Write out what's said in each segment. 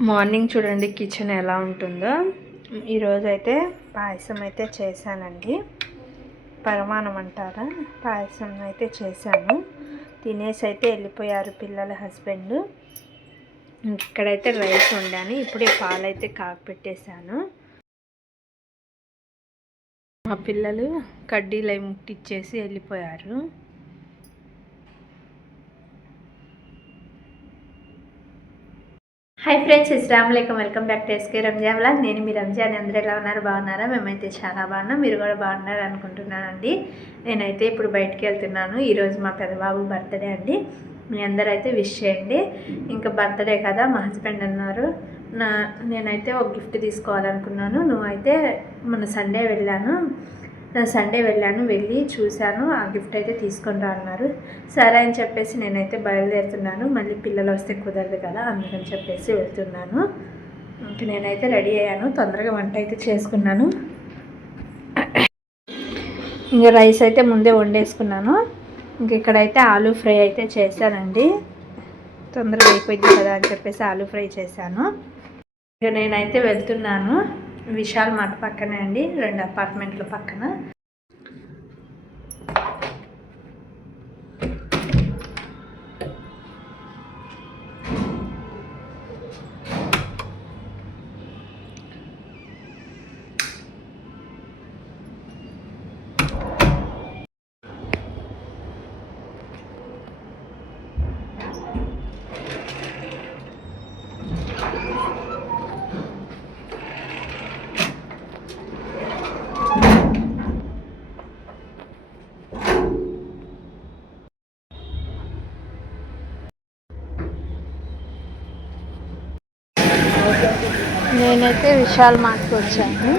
Morning చూడండి kitchen ఎలా ఉంటుందో. ఈరోజైతే పాయసం అయితే చేశానండి. పరమాన్నం అంటారా, పాయసం అయితే చేశాను. తినేసి అయితే వెళ్ళిపోయారు పిల్లల హస్బెండ్. ఇక్కడైతే రైస్ వండాను. ఇప్పుడే పాలైతే కాగపెట్టేశాను. మా పిల్లలు కడ్డీలు అవి ముట్టిచ్చేసి వెళ్ళిపోయారు. హాయ్ ఫ్రెండ్స్, అస్సలాముఅలైకుం. Welcome back to SK Ramzan vlog. నేను మీ రంజాన్. అందరూ ఎలా ఉన్నారు? బాగున్నారా? మేమైతే చాలా బాగున్నాం. మీరు కూడా బాగున్నారు అనుకుంటున్నానండి. నేనైతే ఇప్పుడు బయటికి వెళ్తున్నాను. ఈరోజు మా పెద్దబాబు బర్త్డే అండి. మీ అందరూ అయితే విష్ చేయండి. ఇంకా బర్త్డే కదా, మా హస్బెండ్ అన్నారు నేనైతే ఒక గిఫ్ట్ తీసుకోవాలనుకున్నాను. నువ్వైతే మన సండే వెళ్ళాను, వెళ్ళి చూశాను, ఆ గిఫ్ట్ అయితే తీసుకొని రా అన్నారు. సరే అని చెప్పేసి నేనైతే బయలుదేరుతున్నాను. మళ్ళీ పిల్లలు వస్తే కుదరదు కదా, అందుకని చెప్పేసి వెళ్తున్నాను. ఇంక నేనైతే రెడీ అయ్యాను. తొందరగా వంట అయితే చేసుకున్నాను. ఇంకా రైస్ అయితే ముందే వండేసుకున్నాను. ఇంక ఇక్కడైతే ఆలూ ఫ్రై అయితే చేశానండి. తొందరగా అయిపోయింది కదా అని చెప్పేసి ఆలూ ఫ్రై చేశాను. ఇక నేనైతే వెళ్తున్నాను. విశాల్ మార్ట్ పక్కనే అండి, 2 అపార్ట్మెంట్ల పక్కన. నేనైతే విశాల్ మార్ట్కి వచ్చాను.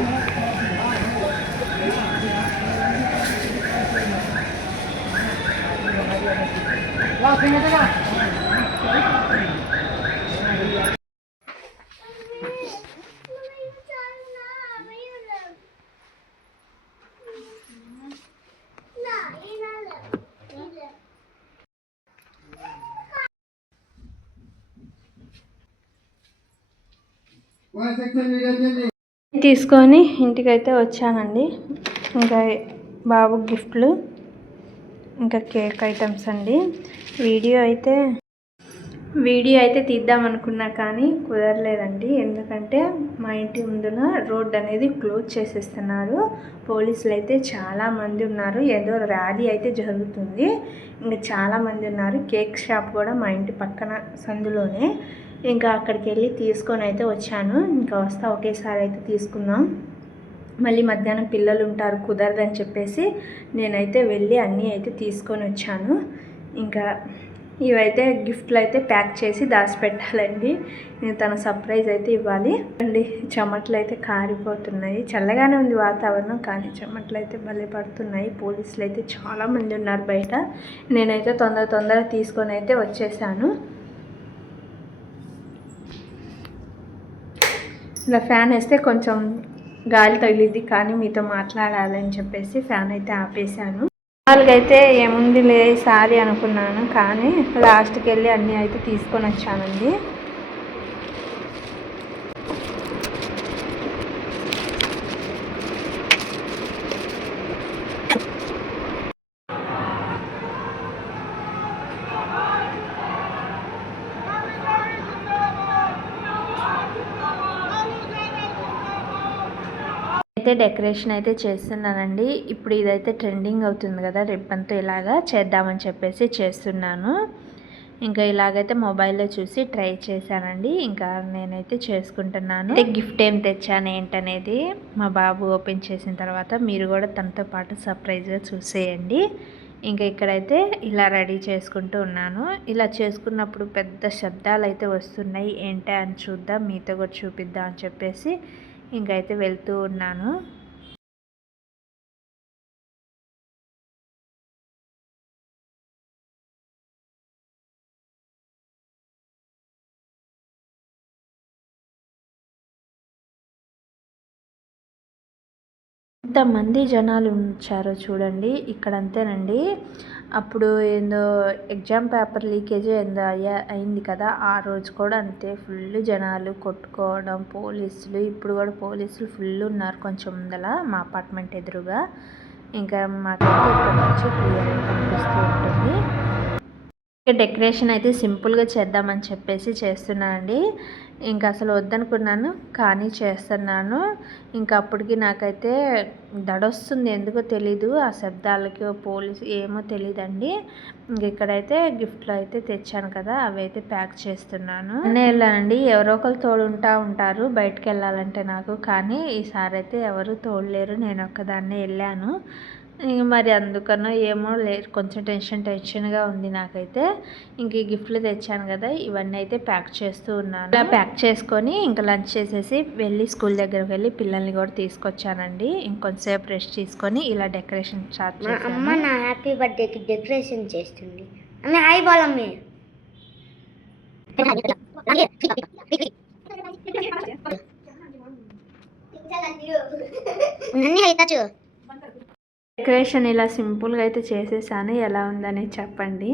తీసుకొని ఇంటికైతే వచ్చానండి. ఇంకా బాబు గిఫ్ట్లు, ఇంకా కేక్ ఐటమ్స్ అండి. వీడియో అయితే తీద్దామనుకున్నా కానీ కుదరలేదండి. ఎందుకంటే మా ఇంటి ముందున రోడ్ అనేది క్లోజ్ చేసేస్తున్నారు. పోలీసులు అయితే చాలామంది ఉన్నారు. ఏదో ర్యాలీ అయితే జరుగుతుంది. ఇంకా చాలామంది ఉన్నారు. కేక్ షాప్ కూడా మా ఇంటి పక్కన సందులోనే. ఇంకా అక్కడికి వెళ్ళి తీసుకొని అయితే వచ్చాను. ఇంకా వస్తా ఒకేసారి అయితే తీసుకుందాం. మళ్ళీ మధ్యాహ్నం పిల్లలు ఉంటారు, కుదరదని చెప్పేసి నేనైతే వెళ్ళి అన్నీ అయితే తీసుకొని వచ్చాను. ఇంకా ఇవైతే గిఫ్ట్లు అయితే ప్యాక్ చేసి దాచిపెట్టాలండి. నేను తన సర్ప్రైజ్ అయితే ఇవ్వాలి అండి. చెమట్లు అయితే కారిపోతున్నాయి. చల్లగానే ఉంది వాతావరణం, కానీ చెమట్లు అయితే భలే పడుతున్నాయి. పోలీసులు అయితే చాలామంది ఉన్నారు బయట. నేనైతే తొందరగా తీసుకొని అయితే వచ్చేసాను. ఇలా ఫ్యాన్ వేస్తే కొంచెం గాలి తగిలిద్ది, కానీ మీతో మాట్లాడాలని చెప్పేసి ఫ్యాన్ అయితే ఆపేసాను. వాళ్ళకైతే ఏముంది లే సారీ అనుకున్నాను, కానీ లాస్ట్కి వెళ్ళి అన్నీ అయితే తీసుకొని వచ్చానండి. అయితే డెకరేషన్ అయితే చేస్తున్నానండి. ఇప్పుడు ఇదైతే ట్రెండింగ్ అవుతుంది కదా, రిబ్బన్తో ఇలాగా చేద్దామని చెప్పేసి చేస్తున్నాను. ఇంకా ఇలాగైతే మొబైల్లో చూసి ట్రై చేశానండి. ఇంకా నేనైతే చేసుకుంటున్నాను. గిఫ్ట్ ఏం తెచ్చాను ఏంటనేది మా బాబు ఓపెన్ చేసిన తర్వాత మీరు కూడా తనతో పాటు సర్ప్రైజ్గా చూసేయండి. ఇంకా ఇక్కడైతే ఇలా రెడీ చేసుకుంటూ ఉన్నాను. ఇలా చేసుకున్నప్పుడు పెద్ద శబ్దాలు అయితే వస్తున్నాయి. ఏంటో అని చూద్దాం, మీతో కూడా చూపిద్దాం అని చెప్పేసి ఇంకైతే వెళ్తూ ఉన్నాను. ఎంతమంది జనాలు ఉంచారో చూడండి. ఇక్కడ అంతేనండి. అప్పుడు ఏందో ఎగ్జామ్ పేపర్ లీకేజ్ ఏందో అయింది కదా, ఆ రోజు కూడా అంతే. ఫుల్ జనాలు కొట్టుకోవడం, పోలీసులు. ఇప్పుడు కూడా పోలీసులు ఫుల్ ఉన్నారు కొంచెం ముందల మా అపార్ట్మెంట్ ఎదురుగా. ఇంకా మాకైతే ఇక్కడ నుంచి క్లియర్గా కనిపిస్తూ ఉంటుంది. డెకరేషన్ అయితే సింపుల్గా చేద్దామని చెప్పేసి చేస్తున్నానండి. ఇంకా అసలు వద్దనుకున్నాను కానీ చేస్తున్నాను. ఇంకా అప్పటికి నాకైతే దడొస్తుంది, ఎందుకో తెలీదు. ఆ శబ్దాలకి పోలీసు ఏమో తెలియదండి. ఇంక ఇక్కడైతే గిఫ్ట్లు అయితే తెచ్చాను కదా, అవి అయితే ప్యాక్ చేస్తున్నాను. అన్నీ వెళ్ళానండి, ఎవరో ఒకరు తోడుంటా ఉంటారు బయటకు వెళ్ళాలంటే నాకు. కానీ ఈసారి అయితే ఎవరు తోడలేరు, నేను ఒక్కదాన్నే వెళ్ళాను. మరి అందుకనో ఏమో కొంచెం టెన్షన్గా ఉంది నాకైతే. ఇంక ఈ గిఫ్ట్లు తెచ్చాను కదా, ఇవన్నీ అయితే ప్యాక్ చేస్తూ ఉన్నాను. ఇలా ప్యాక్ చేసుకొని ఇంకా లంచ్ చేసేసి వెళ్ళి స్కూల్ దగ్గరకు వెళ్ళి పిల్లల్ని కూడా తీసుకొచ్చానండి. ఇంకొంచెంసేపు రెస్ట్ తీసుకొని ఇలా డెకరేషన్ స్టార్ట్ చేశాను. అమ్మ నా హ్యాపీ బర్త్డేకి డెకరేషన్ చేస్తుంది. అమ్మ హాయ్ బాలమ్మే. డెకరేషన్ ఇలా సింపుల్గా అయితే చేసేసాను. ఎలా ఉందని చెప్పండి.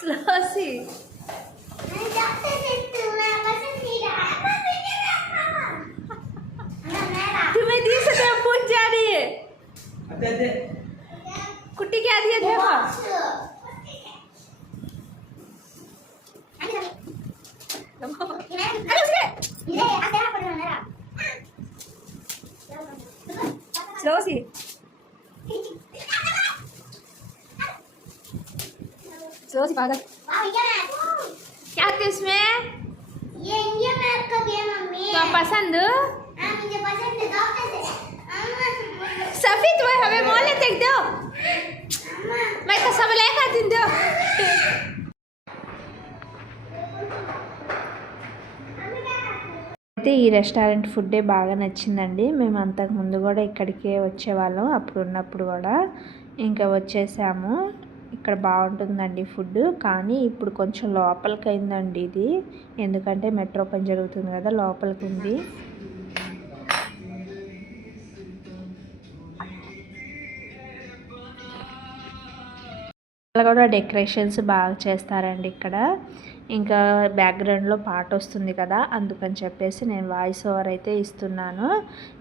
Slossy. तुम्हें दी सकते हैं पूछ जा रही है। कुट्टी क्या दिया देखो। Slossy. Slossy पागल। क्या थे इसमें? ये इंडिया मैप का गेम मम्मी। तो पसंद? सफी तुम्हें हमें मोले देख दो मैं तो सब लेकर दिन दो అయితే ఈ రెస్టారెంట్ ఫుడ్డే బాగా నచ్చిందండి. మేము అంతకు ముందు కూడా ఇక్కడికే వచ్చేవాళ్ళం అప్పుడు ఉన్నప్పుడు కూడా. ఇంకా వచ్చేసాము. ఇక్కడ బాగుంటుందండి ఫుడ్. కానీ ఇప్పుడు కొంచెం లోపలికి అయిందండి ఇది. ఎందుకంటే మెట్రో పని జరుగుతుంది కదా, లోపలికి ఉంది. అలా కూడా డెకరేషన్స్ బాగా చేస్తారండి ఇక్కడ. ఇంకా బ్యాక్గ్రౌండ్లో పాట వస్తుంది కదా, అందుకని చెప్పేసి నేను వాయిస్ ఓవర్ అయితే ఇస్తున్నాను.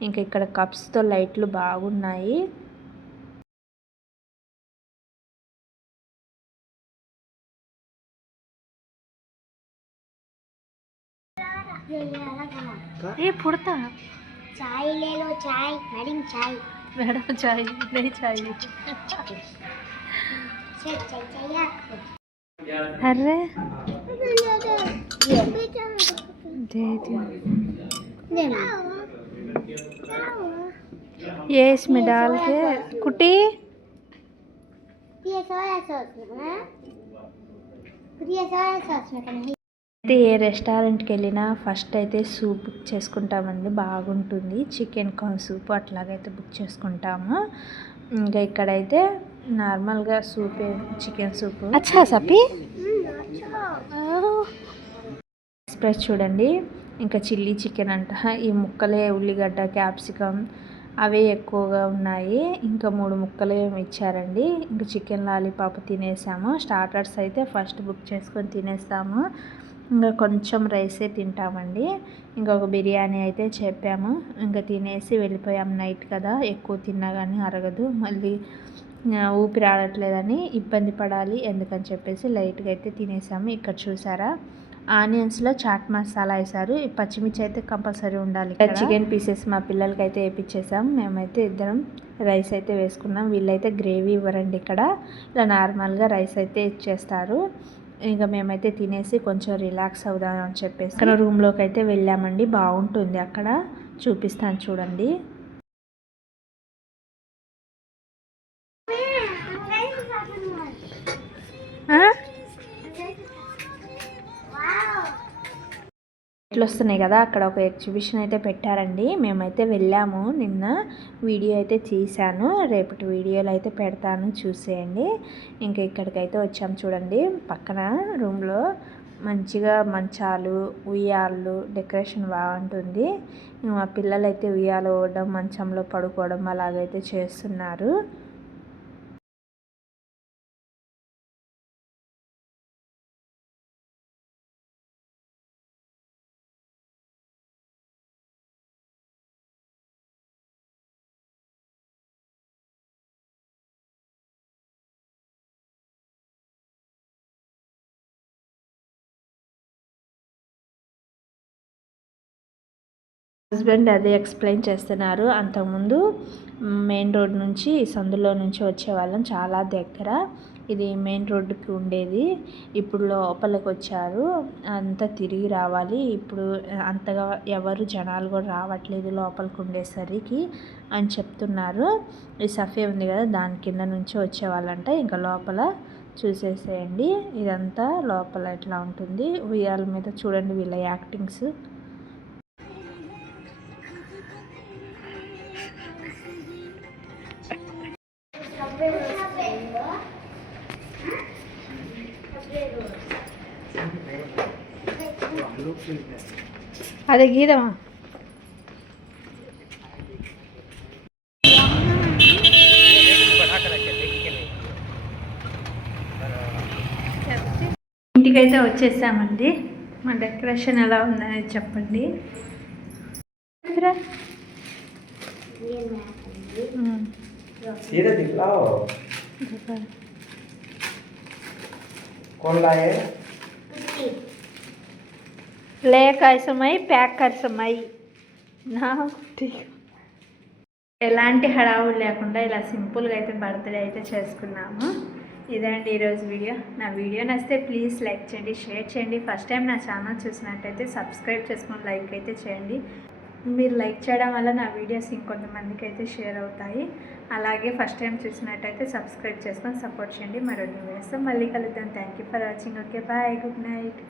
ఇంకా ఇక్కడ కప్స్తో లైట్లు బాగున్నాయి. ये पुड़ता चाय ले लो, चाय मैडम, चाय मैडम चाय नहीं चाहिए. चाहिए. अरे दे दिया. ये इसमें डाल के कुटी ये सोया सॉस है. ये सोया सॉस में कहीं అయితే ఏ రెస్టారెంట్కి వెళ్ళినా ఫస్ట్ అయితే సూప్ బుక్ చేసుకుంటామండి. బాగుంటుంది. చికెన్ కార్న్ సూప్ అట్లాగైతే బుక్ చేసుకుంటాము. ఇంకా ఇక్కడైతే నార్మల్గా సూప్, చికెన్ సూప్. అచ్చా సపి ఎక్స్ప్రెస్ చూడండి. ఇంకా చిల్లీ చికెన్ అంట. ఈ ముక్కలే ఉల్లిగడ్డ, క్యాప్సికమ్ అవే ఎక్కువగా ఉన్నాయి. ఇంకా 3 ముక్కలు ఇచ్చారండి. ఇంకా చికెన్ లాలీపాప్ తినేసాము. స్టార్టర్స్ అయితే ఫస్ట్ బుక్ చేసుకొని తినేస్తాము. ఇంకా కొంచెం రైసే తింటామండి. ఇంకొక బిర్యానీ అయితే చెప్పాము. ఇంకా తినేసి వెళ్ళిపోయాము. నైట్ కదా, ఎక్కువ తిన్నా కానీ అరగదు. మళ్ళీ ఊపిరి ఆడట్లేదని ఇబ్బంది పడాలి ఎందుకని చెప్పేసి లైట్గా అయితే తినేసాము. ఇక్కడ చూసారా, ఆనియన్స్లో చాట్ మసాలా వేసారు. ఈ పచ్చిమిర్చి అయితే కంపల్సరీ ఉండాలి. చికెన్ పీసెస్ మా పిల్లలకి అయితే వేపించేసాం. మేమైతే ఇద్దరం రైస్ అయితే వేసుకున్నాం. వీళ్ళైతే గ్రేవీ ఇవ్వరండి ఇక్కడ, ఇలా నార్మల్గా రైస్ అయితే ఇచ్చేస్తారు. ఇంకా మేమైతే తినేసి కొంచెం రిలాక్స్ అవుదాం అని చెప్పేసి ఇక్కడ రూమ్లోకి అయితే వెళ్ళామండి. బాగుంటుంది అక్కడ, చూపిస్తాను చూడండి. ఇట్లా వస్తున్నాయి కదా, అక్కడ ఒక ఎగ్జిబిషన్ అయితే పెట్టారండి. మేమైతే వెళ్ళాము. నిన్న వీడియో అయితే తీశాను. రేపటి వీడియోలు అయితే పెడతాను, చూసేయండి. ఇంకా ఇక్కడికైతే వచ్చాము చూడండి. పక్కన రూమ్లో మంచిగా మంచాలు, ఉయ్యాళ్ళు, డెకరేషన్ బాగుంటుంది. మా పిల్లలైతే ఉయ్యాలు ఊడడం, మంచంలో పడుకోవడం అలాగైతే చేస్తున్నారు. హస్బెండ్ అదే ఎక్స్ప్లెయిన్ చేస్తున్నారు. అంతకుముందు మెయిన్ రోడ్ నుంచి, సందులో నుంచి వచ్చేవాళ్ళం. చాలా దగ్గర ఇది మెయిన్ రోడ్డుకి ఉండేది. ఇప్పుడు లోపలికి వచ్చారు. అంతా తిరిగి రావాలి. ఇప్పుడు అంతగా ఎవరు జనాలు కూడా రావట్లేదు లోపలికి ఉండేసరికి అని చెప్తున్నారు. ఈ సఫే ఉంది కదా, దాని కింద నుంచి వచ్చేవాళ్ళంట. ఇంకా లోపల చూసేసేయండి. ఇదంతా లోపల ఎట్లా ఉంటుంది. ఉయ్యాల మీద చూడండి వీళ్ళ యాక్టింగ్స్. అదే గీదమా ఇంటికైతే వచ్చేసామండి. మా డెకరేషన్ ఎలా ఉందనేది చెప్పండి. सीधे दिखलाओ कौन लाए ले कर समय पैक कर समय నా ఎలాంటి హడావుడు లేకుండా ఇలా సింపుల్గా అయితే బర్త్డే అయితే చేసుకున్నాము. ఇదండి ఈరోజు వీడియో. నా వీడియో నచ్చితే ప్లీజ్ లైక్ చేయండి, షేర్ చేయండి. ఫస్ట్ టైం నా ఛానల్ చూసినట్టయితే సబ్స్క్రైబ్ చేసుకొని లైక్ అయితే చేయండి. మీరు లైక్ చేయడం వల్ల నా వీడియోస్ ఇంకొంతమందికి అయితే షేర్ అవుతాయి. అలాగే ఫస్ట్ టైం చూసినట్టయితే సబ్స్క్రైబ్ చేసుకొని సపోర్ట్ చేయండి. మరో వీడియోస్ మళ్ళీ కలుద్దాం. Thank you for watching. Okay bye, good night.